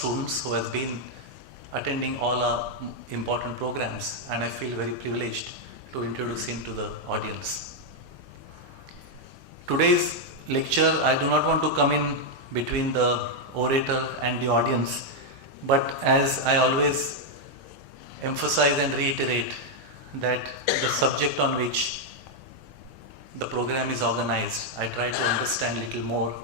students who has been attending all our important programs, and I feel very privileged to introduce him to the audience. Today's lecture, I do not want to come in between the orator and the audience, but as I always emphasize and reiterate that the subject on which the program is organized, I try to understand little more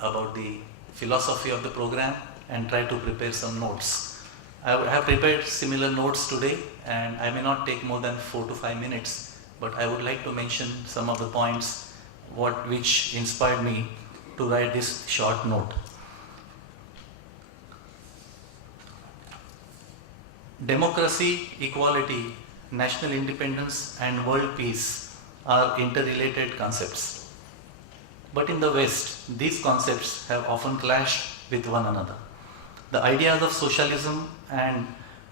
about the philosophy of the program and try to prepare some notes. I have prepared similar notes today, and I may not take more than 4 to 5 minutes, but I would like to mention some of the points which inspired me to write this short note. Democracy, equality, national independence and world peace are interrelated concepts. But in the West, these concepts have often clashed with one another. The ideas of socialism and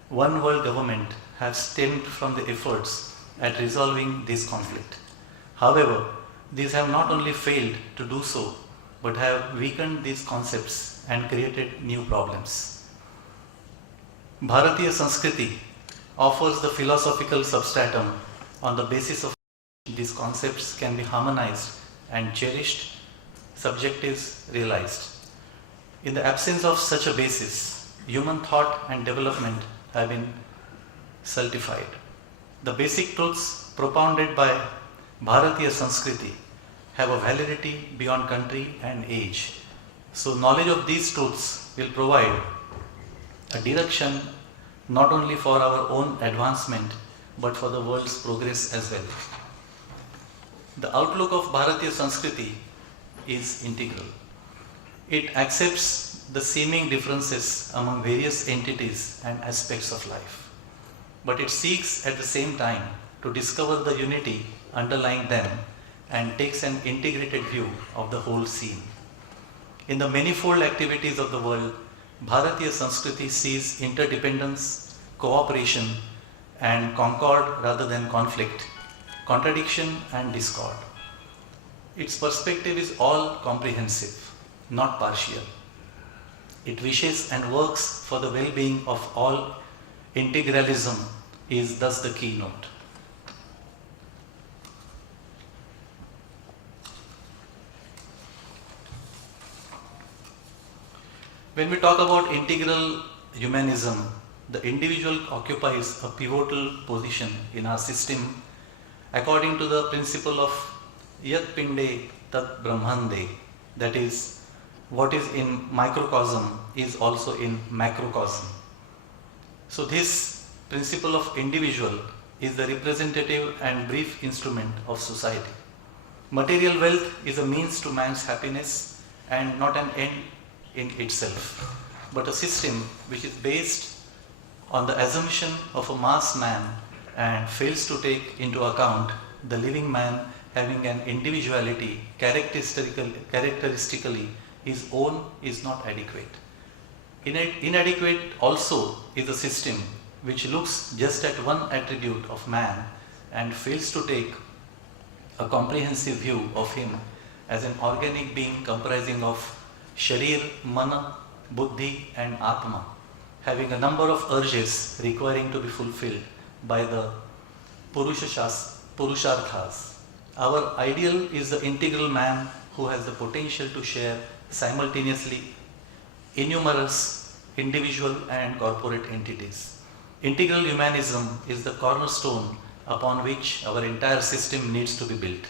one world government have stemmed from the efforts at resolving this conflict. However, these have not only failed to do so, but have weakened these concepts and created new problems. Bharatiya Sanskriti offers the philosophical substratum on the basis of which these concepts can be harmonized and cherished, subjectives realized. In the absence of such a basis, human thought and development have been stultified. The basic truths propounded by Bharatiya Sanskriti have a validity beyond country and age. So knowledge of these truths will provide a direction not only for our own advancement but for the world's progress as well. The outlook of Bharatiya Sanskriti is integral. It accepts the seeming differences among various entities and aspects of life, but it seeks at the same time to discover the unity underlying them and takes an integrated view of the whole scene. In the manifold activities of the world, Bharatiya Sanskriti sees interdependence, cooperation and concord rather than conflict, contradiction and discord. Its perspective is all comprehensive, not partial. It wishes and works for the well-being of all. Integralism is thus the keynote. When we talk about integral humanism, the individual occupies a pivotal position in our system according to the principle of Yat Pinde Tat Brahmande, that is, what is in microcosm is also in macrocosm. So this principle of individual is the representative and brief instrument of society. Material wealth is a means to man's happiness and not an end in itself, but a system which is based on the assumption of a mass man and fails to take into account the living man having an individuality characteristically his own is not adequate. Inadequate also is a system which looks just at one attribute of man and fails to take a comprehensive view of him as an organic being comprising of Sharir, Mana, Buddhi and Atma, having a number of urges requiring to be fulfilled by the Purusharthas. Our ideal is the integral man who has the potential to share simultaneously innumerous individual and corporate entities. Integral humanism is the cornerstone upon which our entire system needs to be built.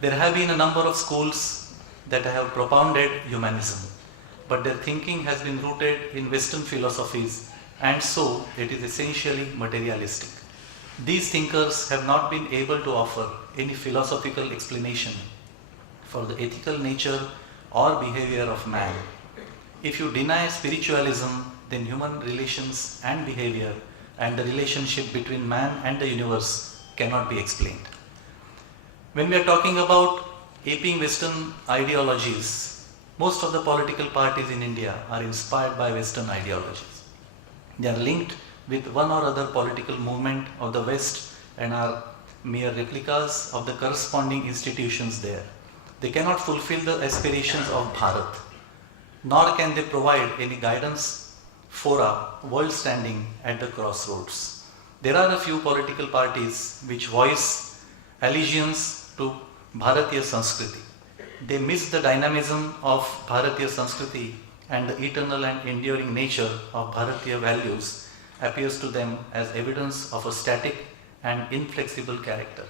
There have been a number of schools that have propounded humanism, but their thinking has been rooted in Western philosophies, and so it is essentially materialistic. These thinkers have not been able to offer any philosophical explanation for the ethical nature or behavior of man. If you deny spiritualism, then human relations and behavior and the relationship between man and the universe cannot be explained. When we are talking about aping Western ideologies, most of the political parties in India are inspired by Western ideologies. They are linked with one or other political movement of the West and are mere replicas of the corresponding institutions there. They cannot fulfill the aspirations of Bharat. nor can they provide any guidance for a world standing at the crossroads. There are a few political parties which voice allegiance to Bharatiya Sanskriti. They miss the dynamism of Bharatiya Sanskriti, and the eternal and enduring nature of Bharatiya values appears to them as evidence of a static and inflexible character.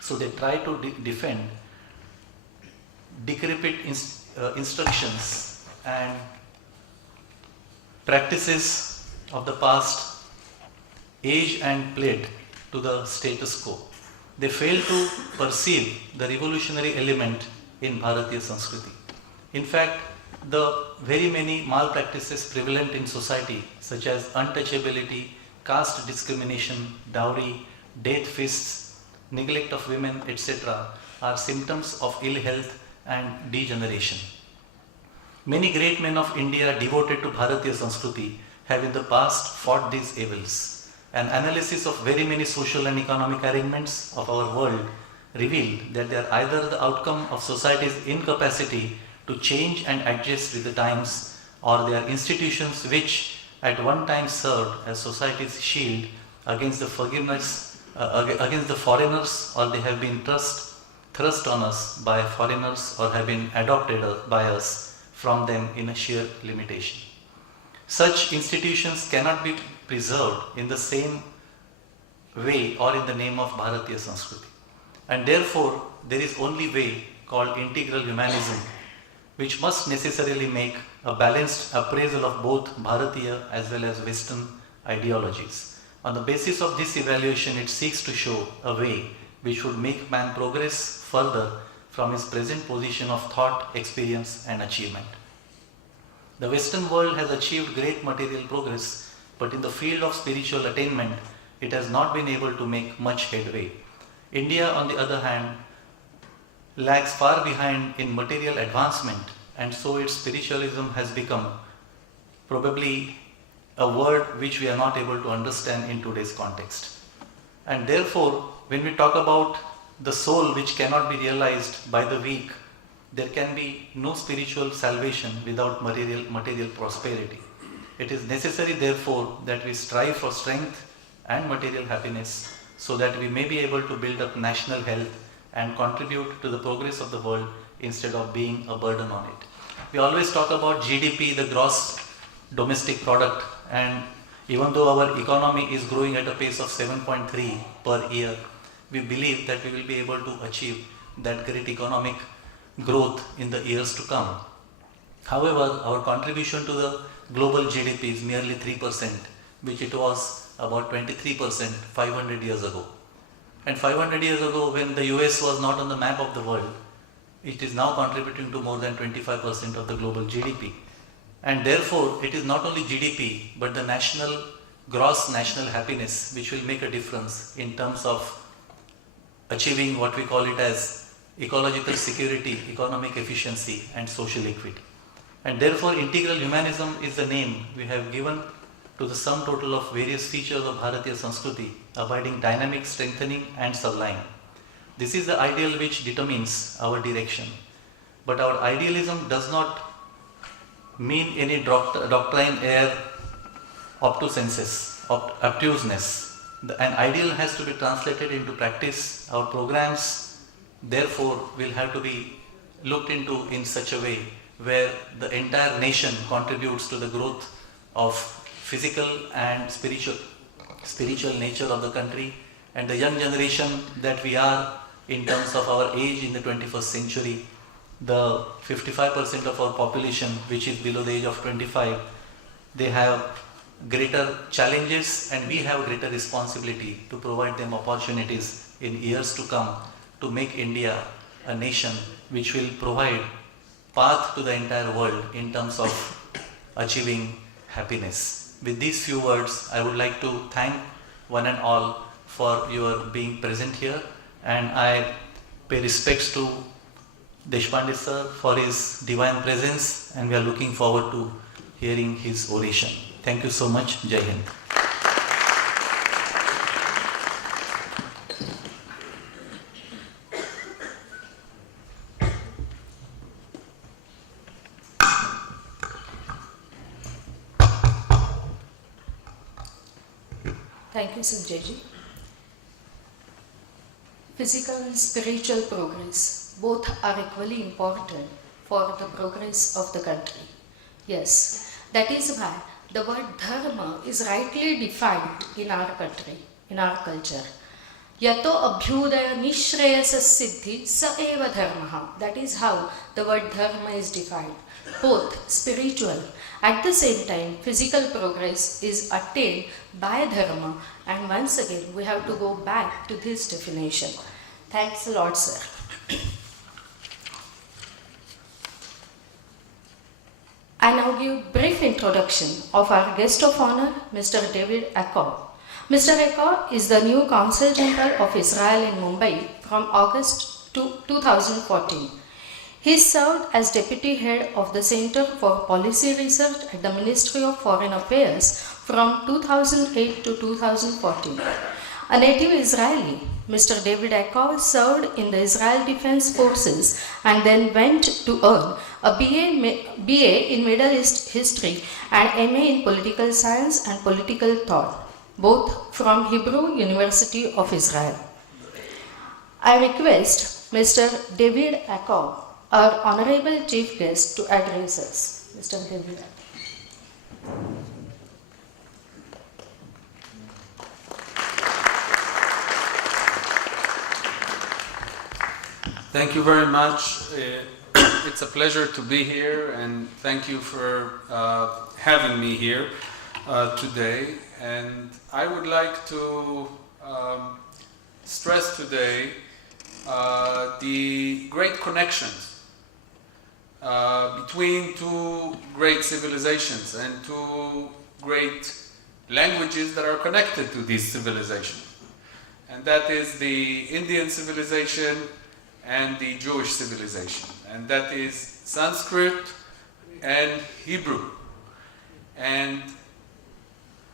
So they try to defend decrepit instructions and practices of the past, age and played to the status quo. They fail to perceive the revolutionary element in Bharatiya Sanskriti. In fact, the very many malpractices prevalent in society, such as untouchability, caste discrimination, dowry, death feasts, neglect of women, etc., are symptoms of ill health and degeneration. Many great men of India devoted to Bharatiya Sanskriti have in the past fought these evils. An analysis of very many social and economic arrangements of our world reveal that they are either the outcome of society's incapacity to change and adjust with the times, or they are institutions which at one time served as society's shield against the against the foreigners, or they have been thrust on us by foreigners, or have been adopted by us from them in a sheer limitation. Such institutions cannot be preserved in the same way or in the name of Bharatiya Sanskriti. And therefore, there is only way called integral humanism, which must necessarily make a balanced appraisal of both Bharatiya as well as Western ideologies. On the basis of this evaluation, it seeks to show a way which would make man progress further from his present position of thought, experience and achievement. The Western world has achieved great material progress, but in the field of spiritual attainment, it has not been able to make much headway. India, on the other hand, lags far behind in material advancement, and so its spiritualism has become probably a word which we are not able to understand in today's context. And therefore, when we talk about the soul which cannot be realized by the weak, there can be no spiritual salvation without material prosperity. It is necessary, therefore, that we strive for strength and material happiness so that we may be able to build up national health and contribute to the progress of the world instead of being a burden on it. We always talk about GDP, the gross domestic product, and even though our economy is growing at a pace of 7.3 per year, we believe that we will be able to achieve that great economic growth in the years to come. However, our contribution to the global GDP is merely 3%, which it was about 23% 500 years ago. And 500 years ago, when the US was not on the map of the world, it is now contributing to more than 25% of the global GDP. And therefore, it is not only GDP, but the gross national happiness, which will make a difference in terms of achieving what we call it as ecological security, economic efficiency, and social equity. And therefore, integral humanism is the name we have given to the sum total of various features of Bharatiya Sanskriti, abiding dynamic, strengthening, and sublime. This is the ideal which determines our direction. But our idealism does not mean any doctrine air obtuseness. An ideal has to be translated into practice. Our programs, therefore, will have to be looked into in such a way where the entire nation contributes to the growth of physical and spiritual nature of the country, and the young generation that we are in terms of our age in the 21st century, the 55% of our population which is below the age of 25, they have greater challenges and we have greater responsibility to provide them opportunities in years to come to make India a nation which will provide path to the entire world in terms of achieving happiness. With these few words, I would like to thank one and all for your being present here, and I pay respects to Deshpande sir for his divine presence, and we are looking forward to hearing his oration. Thank you so much. Jai Hind. Thank you, Sanjayji. Physical and spiritual progress, both are equally important for the progress of the country. Yes, that is why the word dharma is rightly defined in our country, in our culture. Yato abhyudaya nishreyasa siddhi sa eva dharma. That is how the word dharma is defined. Both spiritual, at the same time physical progress is attained by dharma, and once again we have to go back to this definition. Thanks a lot, sir. I now give brief introduction of our guest of honor, Mr. David Akor. Mr. Akor is the new Consul General of Israel in Mumbai from August 2014. He served as Deputy Head of the Center for Policy Research at the Ministry of Foreign Affairs from 2008 to 2014. A native Israeli, Mr. David Akor served in the Israel Defense Forces and then went to earn a BA in Middle East History and MA in Political Science and Political Thought, both from Hebrew University of Israel. I request Mr. David Akor, our Honorable Chief Guest, to address us. Mr. David Akor. Thank you very much. It's a pleasure to be here, and thank you for having me here today. And I would like to stress today the great connections between two great civilizations and two great languages that are connected to these civilizations. And that is the Indian civilization and the Jewish civilization, and that is Sanskrit and Hebrew. And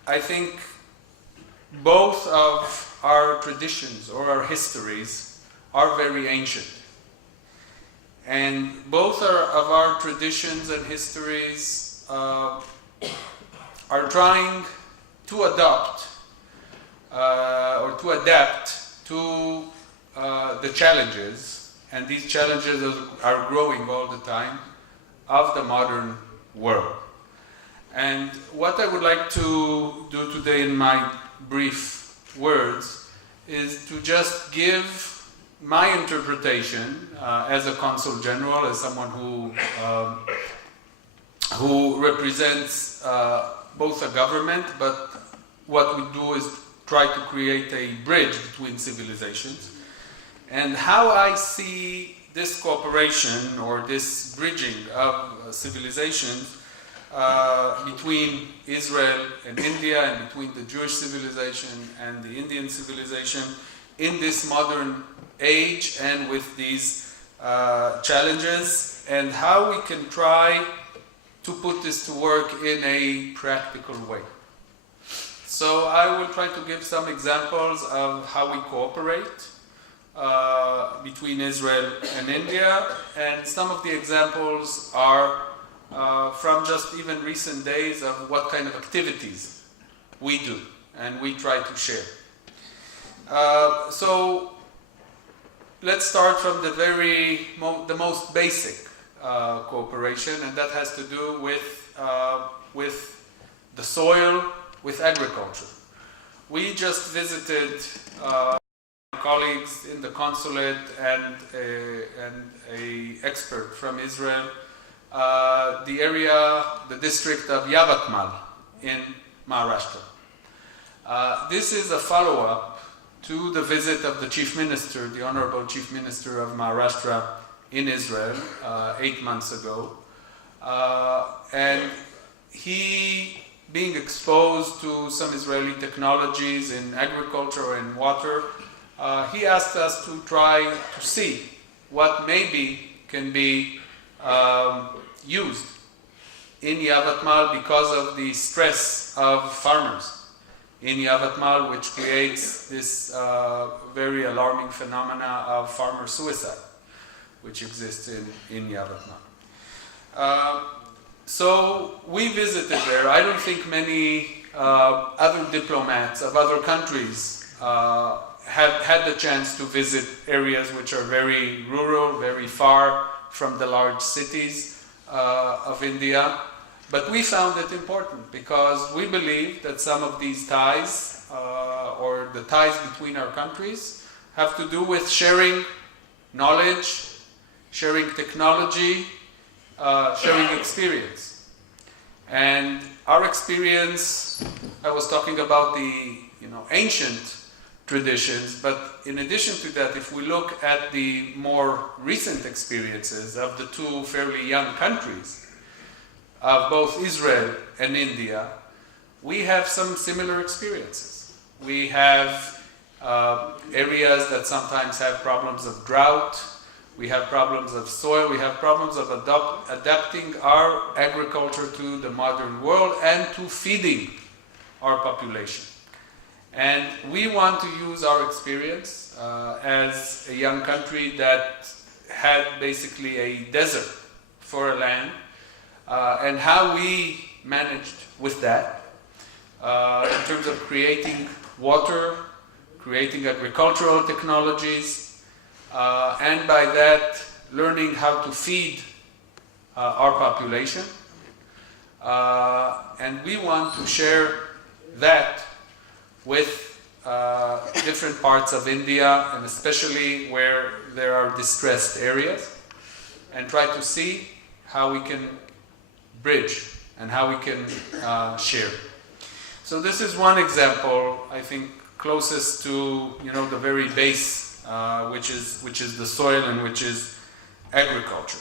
I think both of our traditions or our histories are very ancient. And both of our traditions and histories are trying to adopt or to adapt to the challenges, and these challenges are growing all the time, of the modern world. And what I would like to do today in my brief words is to just give my interpretation as a Consul General, as someone who represents both a government, but what we do is try to create a bridge between civilizations, and how I see this cooperation or this bridging of civilizations between Israel and India, and between the Jewish civilization and the Indian civilization in this modern age, and with these challenges, and how we can try to put this to work in a practical way. So I will try to give some examples of how we cooperate between Israel and India, and some of the examples are from just even recent days of what kind of activities we do and we try to share. So let's start from the most basic cooperation, and that has to do with the soil, with agriculture. We just visited colleagues in the consulate and a expert from Israel, the district of VAK-LBML in Maharashtra. This is a follow-up to the visit of the Chief Minister, the Honorable Chief Minister of Maharashtra in Israel 8 months ago. And he, being exposed to some Israeli technologies in agriculture and water, he asked us to try to see what maybe can be used in VAK-LBML because of the stress of farmers in VAK-LBML, which creates this very alarming phenomena of farmer suicide, which exists in VAK-LBML. So we visited there. I don't think many other diplomats of other countries have had the chance to visit areas which are very rural, very far from the large cities of India. But we found it important because we believe that some of these ties, or the ties between our countries, have to do with sharing knowledge, sharing technology, sharing experience. And our experience, I was talking about the ancient traditions, but in addition to that, if we look at the more recent experiences of the two fairly young countries, of both Israel and India, we have some similar experiences. We have areas that sometimes have problems of drought, we have problems of soil, we have problems of adapting our agriculture to the modern world and to feeding our population. And we want to use our experience as a young country that had basically a desert for a land, and how we managed with that in terms of creating water, creating agricultural technologies, and by that learning how to feed our population. And we want to share that with different parts of India, and especially where there are distressed areas, and try to see how we can bridge and how we can share. So this is one example, I think, closest to the very base, which is the soil and which is agriculture.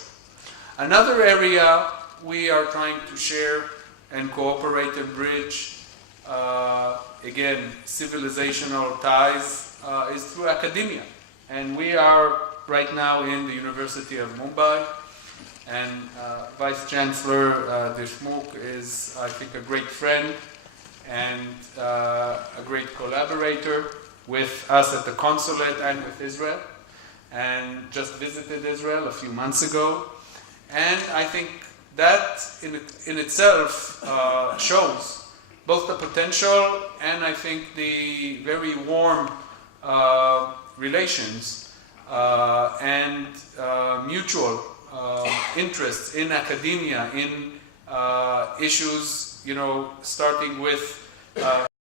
Another area we are trying to share and cooperate and bridge, again, civilizational ties, is through academia. And we are right now in the University of Mumbai, and Vice Chancellor Deshmukh is, I think, a great friend and a great collaborator with us at the consulate and with Israel, and just visited Israel a few months ago. And I think that in itself shows both the potential and I think the very warm relations and mutual interests in academia, in issues, starting with